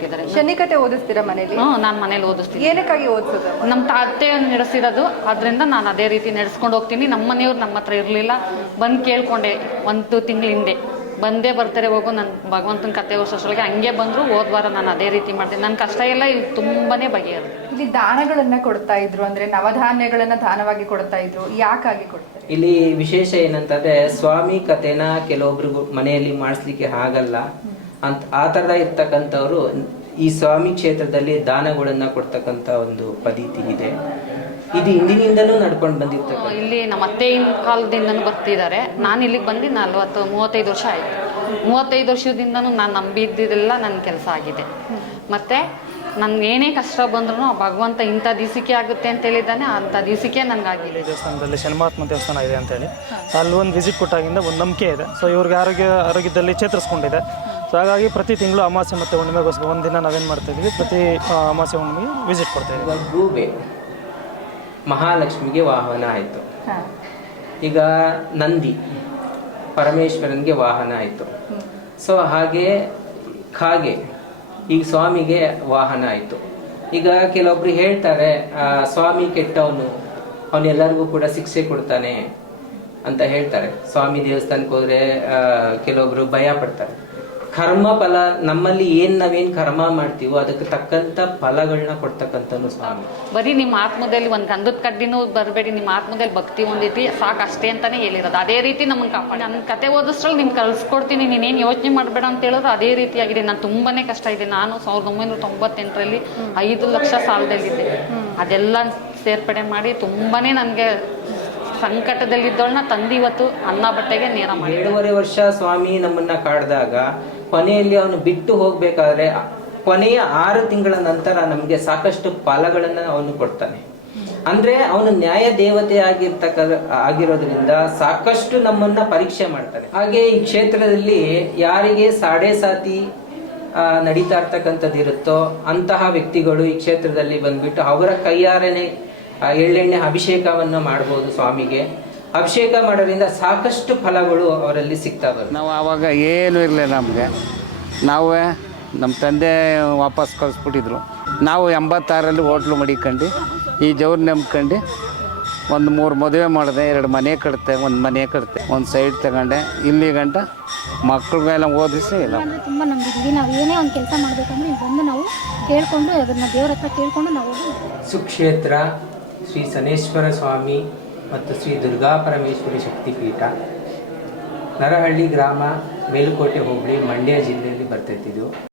ಕೊಟ್ಟಿದ್ದಾರೆ. ಶನಿಕತೆ ಓದಿಸ್ತೀರಾ ಮನೇಲಿ? ನಾನು ಮನೇಲಿ ಓದಿಸ್ತೀನಿ. ಏನಕ್ಕಾಗಿ ಓದಿಸೋದು? ನಮ್ಮ ತಾತೆ ನಡೆಸಿರೋದು, ಅದರಿಂದ ನಾನು ಅದೇ ರೀತಿ ನಡೆಸ್ಕೊಂಡು ಹೋಗ್ತೀನಿ. ನಮ್ಮ ಮನೆಯವ್ರು ನಮ್ಮ ಹತ್ರ ಇರಲಿಲ್ಲ, ಬಂದು ಕೇಳ್ಕೊಂಡೆ 1 ತಿಂಗಳ ಹಿಂದೆ. ಬಂದೇ ಬರ್ತಾರೆ ಹೋಗು, ನನ್ನ ಭಗವಂತನ ಕತೆ ಓದಿಸೋಷ್ಟೊಳಗೆ ಹಂಗೆ ಬಂದರು. ಹೋದ್ವಾರ ನಾನು ಅದೇ ರೀತಿ ಮಾಡ್ತೀನಿ. ನನ್ನ ಕಷ್ಟ ಎಲ್ಲ ಇಲ್ಲಿ ತುಂಬಾ ಬಗೆಹರಿದು. ಇಲ್ಲಿ ದಾನಗಳನ್ನ ಕೊಡ್ತಾ ಇದ್ರು, ಅಂದ್ರೆ ನವಧಾನ್ಯಗಳನ್ನ ದಾನವಾಗಿ ಕೊಡ್ತಾ ಇದ್ರು. ಯಾಕಾಗಿ ಕೊಡ್ತಾರೆ? ಇಲ್ಲಿ ವಿಶೇಷ ಏನಂತಂದ್ರೆ, ಸ್ವಾಮಿ ಕಥೆನ ಕೆಲವೊಬ್ರು ಮನೆಯಲ್ಲಿ ಮಾಡಿಸ್ಲಿಕ್ಕೆ ಆಗಲ್ಲ ಅಂತ ಆ ಥರದ ಇರ್ತಕ್ಕಂಥವ್ರು ಈ ಸ್ವಾಮಿ ಕ್ಷೇತ್ರದಲ್ಲಿ ದಾನಗಳನ್ನ ಕೊಡ್ತಕ್ಕಂಥ ಒಂದು ಪದ್ಧತಿ ಇದೆ. ಇದು ಹಿಂದಿನಿಂದನೂ ನಡ್ಕೊಂಡು ಬಂದಿರ್ತಕ್ಕಂಥ. ಇಲ್ಲಿ ನಮ್ಮ ಅತ್ತೆಯ ಕಾಲದಿಂದನೂ ಬರ್ತಿದ್ದಾರೆ. ನಾನು ಇಲ್ಲಿಗೆ ಬಂದು 35 ವರ್ಷ ಆಯಿತು. 35 ವರ್ಷದಿಂದನೂ ನಾನು ನಂಬಿದ್ದಿದ್ದೆಲ್ಲ ನನ್ನ ಕೆಲಸ ಆಗಿದೆ. ಮತ್ತು ನನ್ಗೆ ಏನೇ ಕಷ್ಟ ಬಂದ್ರೂ ಭಗವಂತ ಇಂಥ ದಿವಸಕ್ಕೆ ಆಗುತ್ತೆ ಅಂತ ಹೇಳಿದ್ದಾನೆ, ಅಂಥ ದಿವಸಕ್ಕೆ ನನಗಾಗಿದೆ. ದೇವಸ್ಥಾನದಲ್ಲಿ ಶನಿಮಹಾತ್ಮ ದೇವಸ್ಥಾನ ಇದೆ ಅಂತೇಳಿ ಅಲ್ಲಿ ಒಂದು ವಿಸಿಟ್ ಕೊಟ್ಟಾಗಿಂದ ಒಂದು ನಂಬಿಕೆ ಇದೆ. ಸೊ ಇವ್ರಿಗೆ ಆರೋಗ್ಯದಲ್ಲಿ ಚೇತರಿಸ್ಕೊಂಡಿದೆ. ಸೊ ಹಾಗಾಗಿ ಪ್ರತಿ ತಿಂಗಳು ಅಮಾವಾಸ್ಯೆ ಮತ್ತು ಹುಣ್ಣಿಮೆಗೋಸ್ಕರ ಒಂದಿನ ನಾವೇನು ಮಾಡ್ತಾಯಿದ್ದೀವಿ, ಪ್ರತಿ ಅಮಾವಾಸ್ಯೆ ಹುಣ್ಣಿಮೆಗೆ ವಿಸಿಟ್ ಕೊಡ್ತಾಯಿದ್ದೀವಿ. ಗೂಬೆ ಮಹಾಲಕ್ಷ್ಮಿಗೆ ವಾಹನ ಆಯಿತು. ಈಗ ನಂದಿ ಪರಮೇಶ್ವರನಿಗೆ ವಾಹನ ಆಯಿತು. ಸೊ ಹಾಗೆ ಕಾಗೆ ಈಗ ಸ್ವಾಮಿಗೆ ವಾಹನ ಆಯಿತು. ಈಗ ಕೆಲವೊಬ್ರು ಹೇಳ್ತಾರೆ ಸ್ವಾಮಿ ಕೆಟ್ಟವನು, ಅವನೆಲ್ಲರಿಗೂ ಕೂಡ ಶಿಕ್ಷೆ ಕೊಡ್ತಾನೆ ಅಂತ ಹೇಳ್ತಾರೆ. ಸ್ವಾಮಿ ದೇವಸ್ಥಾನಕ್ಕೆ ಹೋದ್ರೆ ಕೆಲವೊಬ್ರು ಭಯ ಪಡ್ತಾರೆ. ಕರ್ಮ ಫಲ, ನಮ್ಮಲ್ಲಿ ನಾವೇನ್ ಕರ್ಮ ಮಾಡ್ತೀವೋ ಅದಕ್ಕೆ ತಕ್ಕಂತ ಫಲಗಳನ್ನ ಕೊಡ್ತಕ್ಕಂಥನು ಸ್ವಾಮಿ. ಬರೀ ನಿಮ್ಮ ಆತ್ಮದಲ್ಲಿ ಒಂದು ಗಂಧದ ಕಡ್ಡಿನೂ ಬರಬೇಡಿ, ನಿಮ್ಮ ಆತ್ಮದಲ್ಲಿ ಭಕ್ತಿ ಹೊಂದೈತಿ ಸಾಕು ಅಷ್ಟೇ ಅಂತಾನೆ ಹೇಳಿರೋದು. ಅದೇ ರೀತಿ ನಮ್ಮನ್ನು ಕಾಪಾಡಿ. ನನ್ನ ಕತೆ ಓದಿಸ್ರಲ್ಲಿ ನಿಮ್ಗೆ ಕಳ್ಸ್ಕೊಡ್ತೀನಿ, ನೀನೇನು ಯೋಚನೆ ಮಾಡಬೇಡ ಅಂತ ಹೇಳಿದ್ರು ಅದೇ ರೀತಿಯಾಗಿದೆ. ನಾನು ತುಂಬಾನೇ ಕಷ್ಟ ಇದೆ. ನಾನು 1998ರಲ್ಲಿ 5 ಲಕ್ಷ ಸಾಲದಲ್ಲಿದ್ದೆ. ಅದೆಲ್ಲ ಸೇರ್ಪಡೆ ಮಾಡಿ ತುಂಬಾನೇ ನನಗೆ ಸಂಕಟದಲ್ಲಿದ್ದವಳನ್ನ ತಂದು ಇವತ್ತು ಅನ್ನ ಬಟ್ಟೆಗೆ ನೇರ ಮಾಡಿ 7.5 ವರ್ಷ ಸ್ವಾಮಿ ನಮ್ಮನ್ನ ಕಾಡ್ದಾಗ ಕೊನೆಯಲ್ಲಿ ಅವನು ಬಿಟ್ಟು ಹೋಗ್ಬೇಕಾದ್ರೆ ಕೊನೆಯ 6 ತಿಂಗಳ ನಂತರ ನಮ್ಗೆ ಸಾಕಷ್ಟು ಫಲಗಳನ್ನ ಅವನು ಕೊಡ್ತಾನೆ. ಅಂದ್ರೆ ಅವನು ನ್ಯಾಯ ದೇವತೆ ಆಗಿರೋದ್ರಿಂದ ಸಾಕಷ್ಟು ನಮ್ಮನ್ನ ಪರೀಕ್ಷೆ ಮಾಡ್ತಾನೆ. ಹಾಗೆ ಈ ಕ್ಷೇತ್ರದಲ್ಲಿ ಯಾರಿಗೆ ಸಾಡೆ ಸಾತಿ ನಡೀತಾ ಇರ್ತಕ್ಕಂಥದ್ದು ಇರುತ್ತೋ ಅಂತಹ ವ್ಯಕ್ತಿಗಳು ಈ ಕ್ಷೇತ್ರದಲ್ಲಿ ಬಂದ್ಬಿಟ್ಟು ಅವರ ಕೈಯಾರನೆ ಎಳ್ಳೆಣ್ಣೆ ಅಭಿಷೇಕವನ್ನ ಮಾಡಬಹುದು. ಸ್ವಾಮಿಗೆ ಅಭಿಷೇಕ ಮಾಡೋದ್ರಿಂದ ಸಾಕಷ್ಟು ಫಲಗಳು ಅವರಲ್ಲಿ ಸಿಗ್ತಾ ಬರುತ್ತೆ. ನಾವು ಆವಾಗ ಏನೂ ಇರಲಿಲ್ಲ ನಮಗೆ. ನಾವೇ ನಮ್ಮ ತಂದೆ ವಾಪಸ್ ಕಳಿಸ್ಬಿಟ್ಟಿದ್ರು. ನಾವು 86ರಲ್ಲಿ ಹೋಟ್ಲು ಮಡಿಕೊಂಡು ಈ ಜವ್ರು ನಂಬ್ಕೊಂಡು ಒಂದು 3 ಮದುವೆ ಮಾಡಿದೆ, 2 ಮನೆ ಕಟ್ತೆ, ಒಂದು ಮನೆ ಕಟ್ತೆ, ಒಂದು ಸೈಡ್ ತಗೊಂಡೆ. ಇಲ್ಲಿ ಗಂಟ ಮಕ್ಕಳಿಗೆಲ್ಲ ಓದಿಸಿ ಇಲ್ಲ ತುಂಬ ನಂಬಿದ್ವಿ. ನಾವು ಏನೇ ಒಂದು ಕೆಲಸ ಮಾಡಬೇಕಂದ್ರೆ ಇಲ್ಲಿ ಬಂದು ನಾವು ಕೇಳಿಕೊಂಡು ಅದನ್ನು ದೇವ್ರ ಹತ್ರ ಕೇಳಿಕೊಂಡು ನಾವು ಸುಕ್ಷೇತ್ರ ಶ್ರೀ ಸನೇಶ್ವರ ಸ್ವಾಮಿ ಮತ್ತು ಶ್ರೀ ದುರ್ಗಾ ಪರಮೇಶ್ವರಿ ಶಕ್ತಿಪೀಠ, ನರಹಳ್ಳಿ ಗ್ರಾಮ, ಮೇಲುಕೋಟೆ ಹೋಬಳಿ, ಮಂಡ್ಯ ಜಿಲ್ಲೆಯಲ್ಲಿ ಬರ್ತೈತಿದ್ದು.